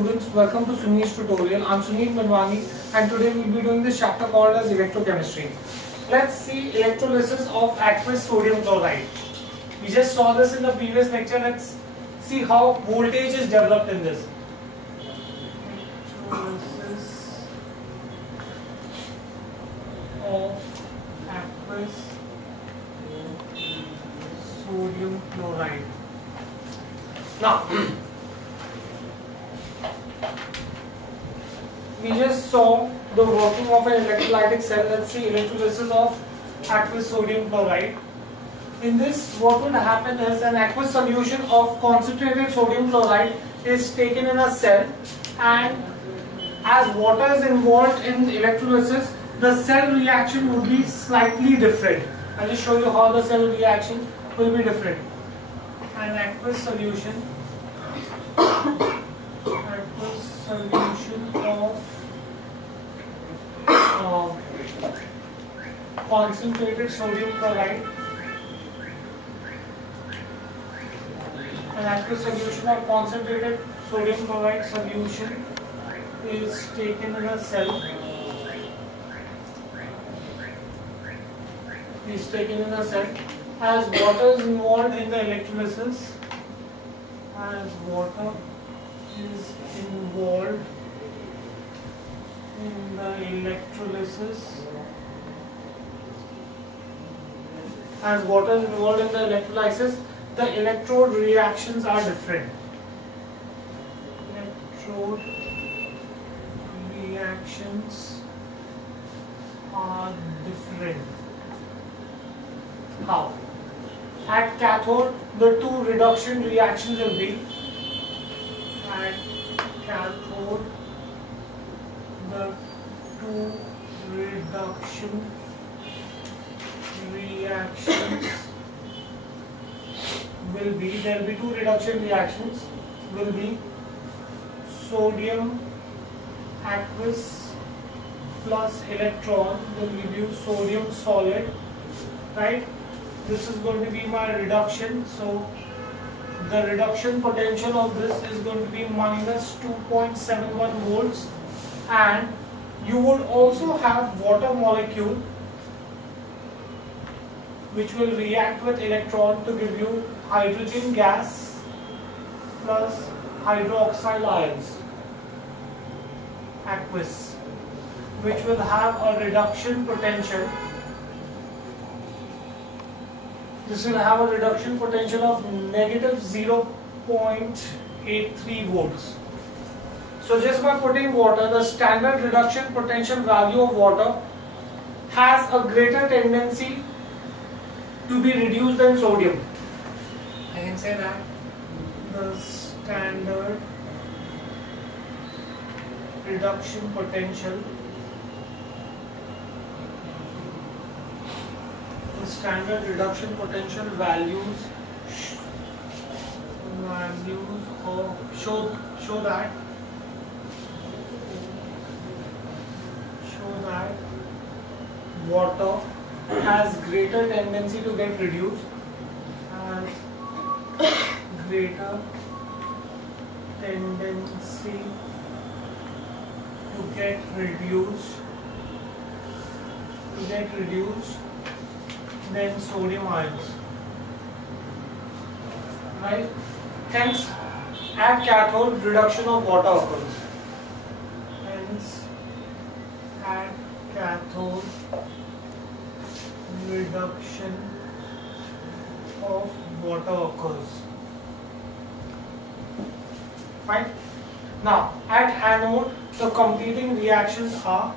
students, welcome to Sunil's tutorial. I'm Sunil Manwani and today we'll be doing this chapter called as electrochemistry. Let's see electrolysis of aqueous sodium chloride. We just saw this in the previous lecture. Let's see how voltage is developed in this. Electrolysis of aqueous sodium chloride. Now, we just saw the working of an electrolytic cell. Let's see electrolysis of aqueous sodium chloride. In this, what would happen is an aqueous solution of concentrated sodium chloride is taken in a cell, and as water is involved in electrolysis, the cell reaction would be slightly different. I'll just show you how the cell reaction will be different. An aqueous solution of concentrated sodium chloride. An aqueous solution of concentrated sodium chloride solution is taken in a cell. As water is involved in the electrolysis. As water is involved in the electrolysis. As water is involved in the electrolysis, the electrode reactions are different. Electrode reactions are different. How? At cathode, the two reduction reactions will be. At cathode, the two reduction reactions will be, there will be two reduction reactions, will be sodium aqueous plus electron will give you sodium solid, right? This is going to be my reduction, so the reduction potential of this is going to be minus 2.71 volts, and you would also have water molecule which will react with electron to give you hydrogen gas plus hydroxyl ions, aqueous, which will have a reduction potential. This will have a reduction potential of negative 0.83 volts. So just by putting water, the standard reduction potential value of water has a greater tendency to be reduced than sodium. I can say that the standard reduction potential values of show that water has greater tendency to get reduced, than sodium ions, right? Hence, at cathode, reduction of water occurs. Hence, at cathode, reduction of water occurs. Fine. Now, at anode, the competing reactions are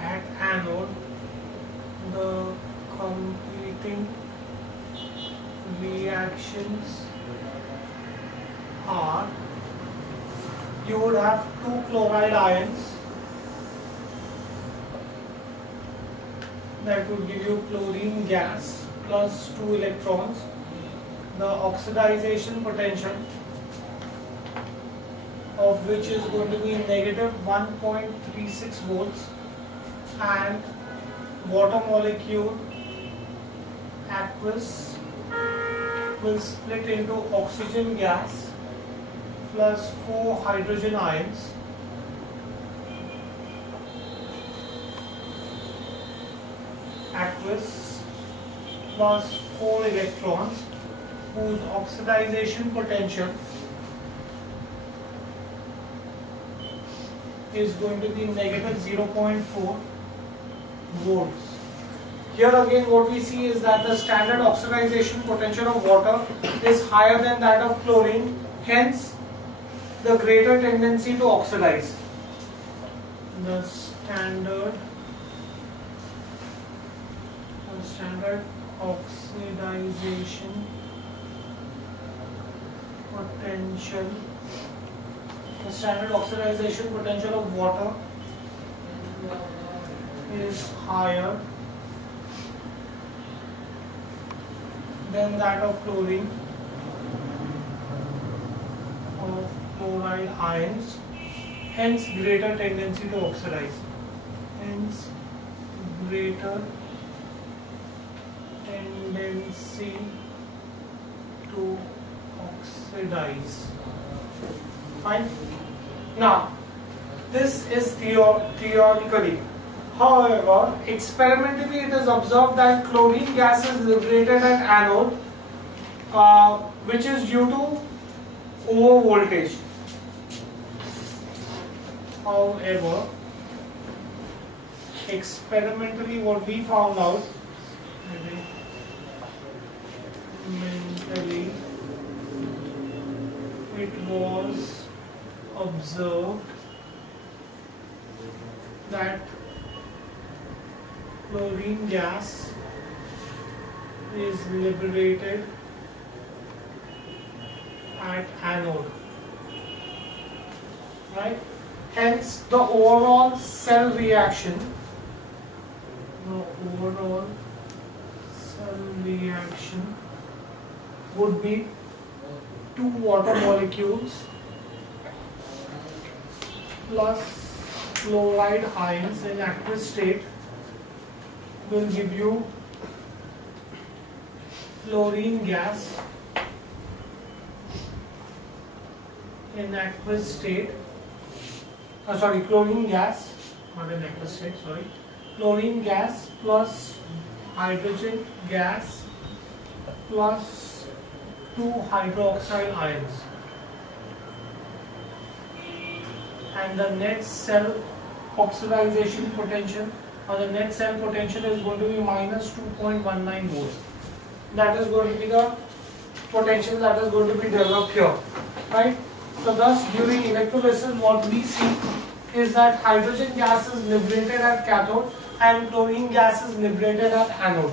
at anode, the competing reactions are, you would have two chloride ions that would give you chlorine gas plus 2 electrons. The oxidization potential of which is going to be negative 1.36 volts, and water molecule aqueous will split into oxygen gas plus 4 hydrogen ions aqueous plus 4 electrons whose oxidization potential is going to be negative 0.4 volts. Here again what we see is that the standard oxidization potential of water is higher than that of chlorine, hence the greater tendency to oxidize. The standard oxidization potential, the standard oxidization potential of water is higher than that of chlorine, of chloride ions, hence greater tendency to oxidize. Hence greater tendency to oxidize. Fine. Now, this is theoretically. However, experimentally it is observed that chlorine gas is liberated at anode, which is due to over voltage. However, experimentally what we found out, mentally it was observed that chlorine gas is liberated at anode, right? Hence the overall cell reaction, would be 2 water molecules plus chloride ions in aqueous state will give you chlorine gas in aqueous state, chlorine gas, not in aqueous state, chlorine gas plus hydrogen gas plus 2 hydroxyl ions, and the net cell oxidization potential or the net cell potential is going to be minus 2.19 volts. That is going to be the potential that is going to be developed here, right? So thus during electrolysis what we see is that hydrogen gas is liberated at cathode and chlorine gas is liberated at anode.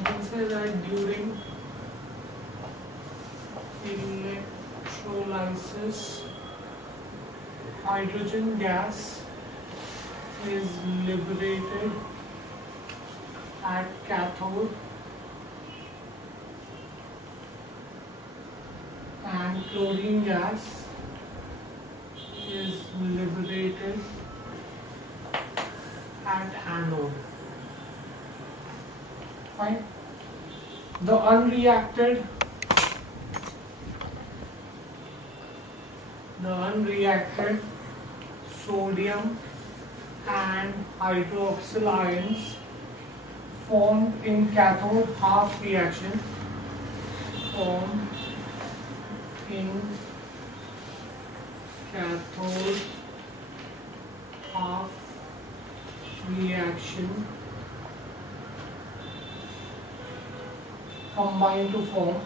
I can say that during electrolysis hydrogen gas is liberated at cathode and chlorine gas is liberated at anode. Fine. The unreacted sodium and hydroxyl ions formed in cathode half reaction combine to form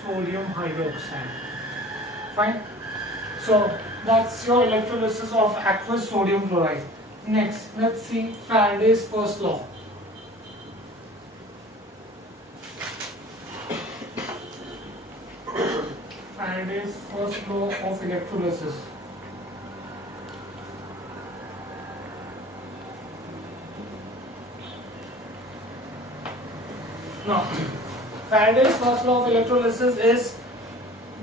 sodium hydroxide. Fine. So that's your electrolysis of aqueous sodium chloride. Next, let's see Faraday's first law. Faraday's first law of electrolysis. Now, Faraday's first law of electrolysis is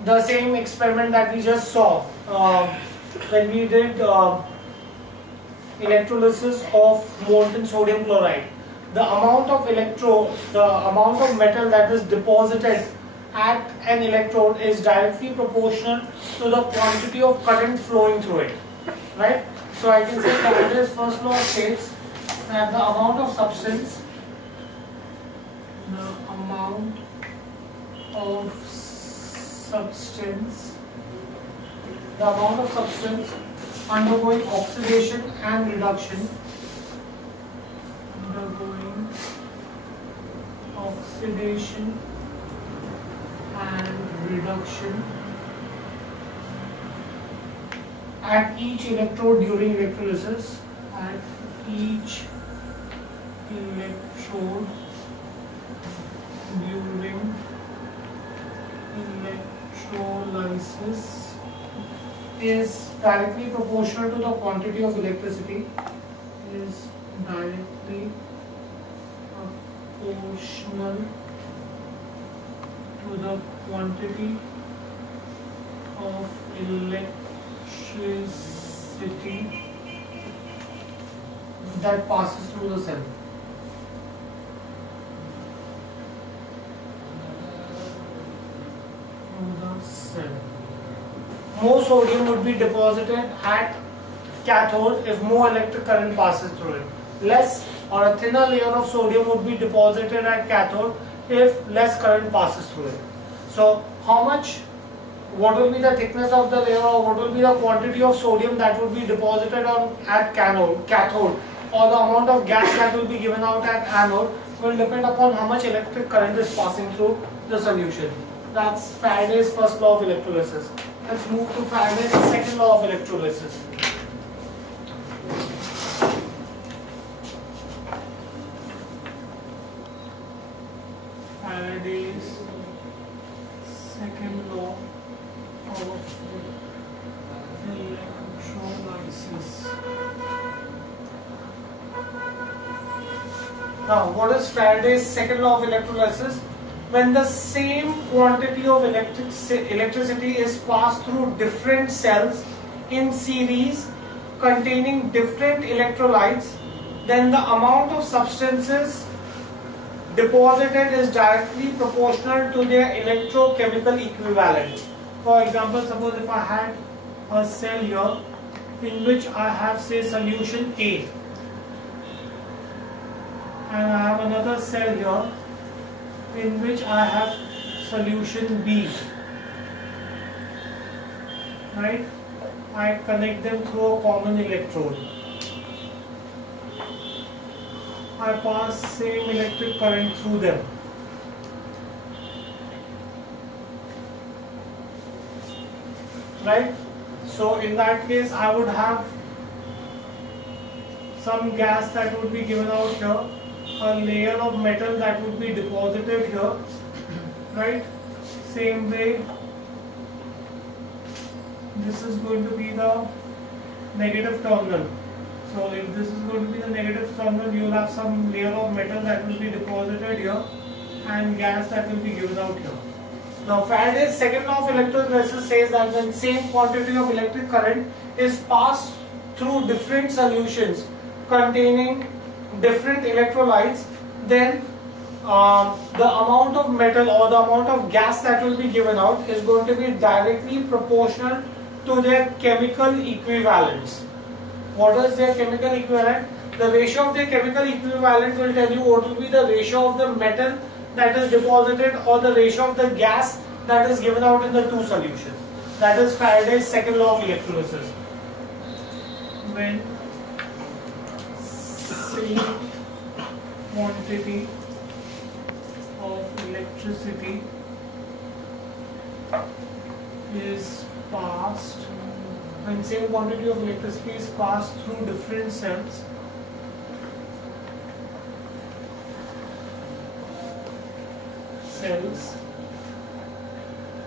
the same experiment that we just saw when we did electrolysis of molten sodium chloride, the amount of metal that is deposited at an electrode is directly proportional to the quantity of current flowing through it, right? So I can say Faraday's first law states that the amount of substance undergoing oxidation and reduction at each electrode during electrolysis is directly proportional to the quantity of electricity that passes through the cell. More sodium would be deposited at cathode if more electric current passes through it. Less or a thinner layer of sodium would be deposited at cathode if less current passes through it. So what will be the thickness of the layer, or what will be the quantity of sodium that would be deposited at cathode, or the amount of gas that will be given out at anode will depend upon how much electric current is passing through the solution. That's Faraday's first law of electrolysis. Let's move to Faraday's second law of electrolysis. Faraday's second law of electrolysis. Now, what is Faraday's second law of electrolysis? When the same quantity of electricity is passed through different cells in series containing different electrolytes, then the amount of substances deposited is directly proportional to their electrochemical equivalent. For example, suppose if I had a cell here in which I have, say, solution A, and I have another cell here in which I have solution B, right? I connect them through a common electrode. I pass same electric current through them. Right? So in that case I would have some gas that would be given out here, a layer of metal that would be deposited here, right? Same way, this is going to be the negative terminal. So if this is going to be the negative terminal, you will have some layer of metal that will be deposited here and gas that will be given out here. Now Faraday's second law of electrolysis says that when same quantity of electric current is passed through different solutions containing different electrolytes, then the amount of metal or the amount of gas that will be given out is going to be directly proportional to their chemical equivalents. What is their chemical equivalent? The ratio of their chemical equivalent will tell you what will be the ratio of the metal that is deposited or the ratio of the gas that is given out in the two solutions. That is Faraday's second law of electrolysis. When same quantity of electricity is passed, when same quantity of electricity is passed through different cells,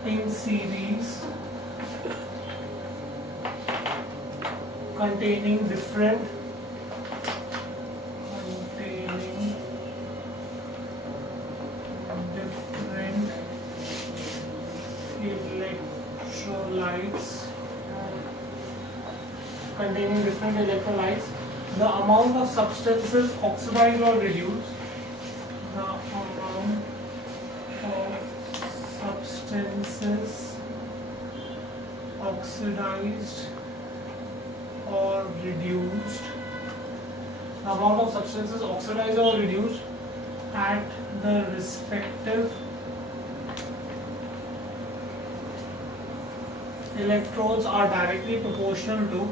in series containing different electrolytes, the amount of substances oxidized or reduced, the amount of substances oxidized or reduced, the amount of substances oxidized or reduced at the respective electrodes are directly proportional to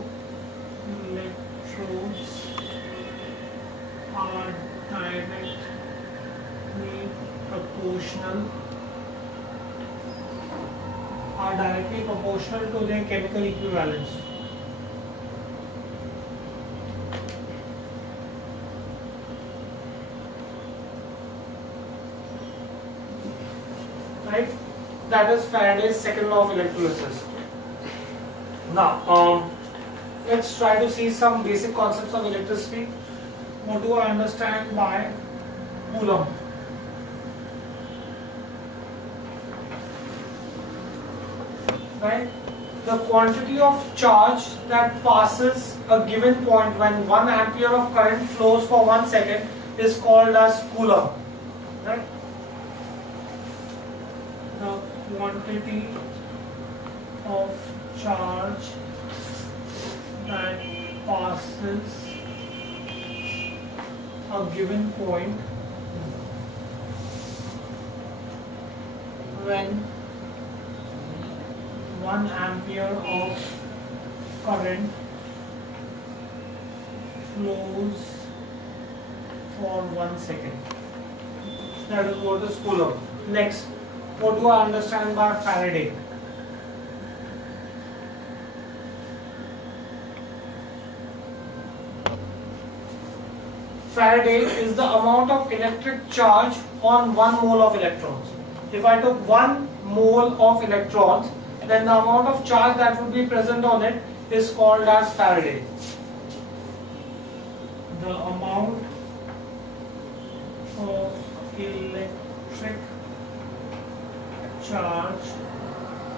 directly proportional to their chemical equivalents. Right? That is Faraday's second law of electrolysis. Now, let's try to see some basic concepts of electricity. What do I understand by Coulomb? Right? The quantity of charge that passes a given point when 1 ampere of current flows for 1 second is called as Coulomb. Right? The quantity of charge that passes a given point when 1 ampere of current flows for 1 second. That is what is Coulomb. Next, what do I understand by Faraday? Faraday is the amount of electric charge on 1 mole of electrons. If I took 1 mole of electrons, then the amount of charge that would be present on it is called as Faraday. The amount of electric charge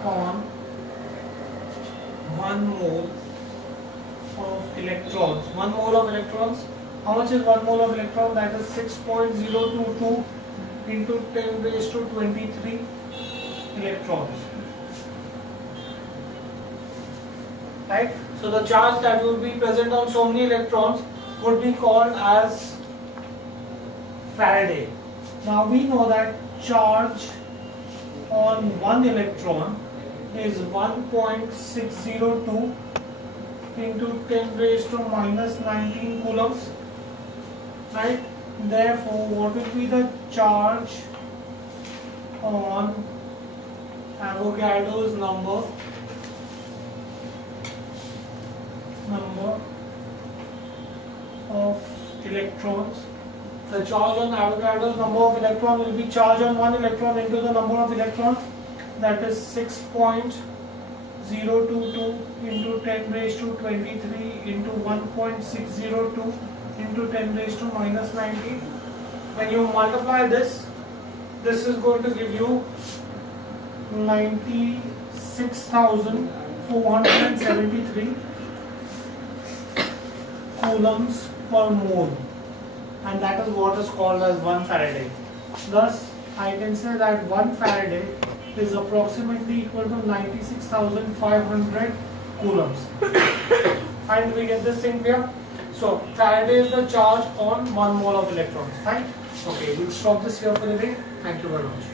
on 1 mole of electrons. 1 mole of electrons. How much is 1 mole of electron? That is 6.022 into 10 raised to 23 electrons. Right? So the charge that would be present on so many electrons would be called as Faraday. Now we know that charge on 1 electron is 1.602 into 10 raised to minus 19 coulombs. Right? Therefore, what will be the charge on Avogadro's number of electrons? The charge on Avogadro's number of electrons will be charge on 1 electron into the number of electrons, that is 6.022 into 10 raised to 23 into 1.602 into 10 raised to minus 19. When you multiply this is going to give you 96,473 coulombs per mole, and that is what is called as 1 Faraday. Thus, I can say that 1 Faraday is approximately equal to 96,500 coulombs. And we get this thing clear? So, Faraday is the charge on 1 mole of electrons. Fine? Okay, we'll stop this here for the day. Thank you very much.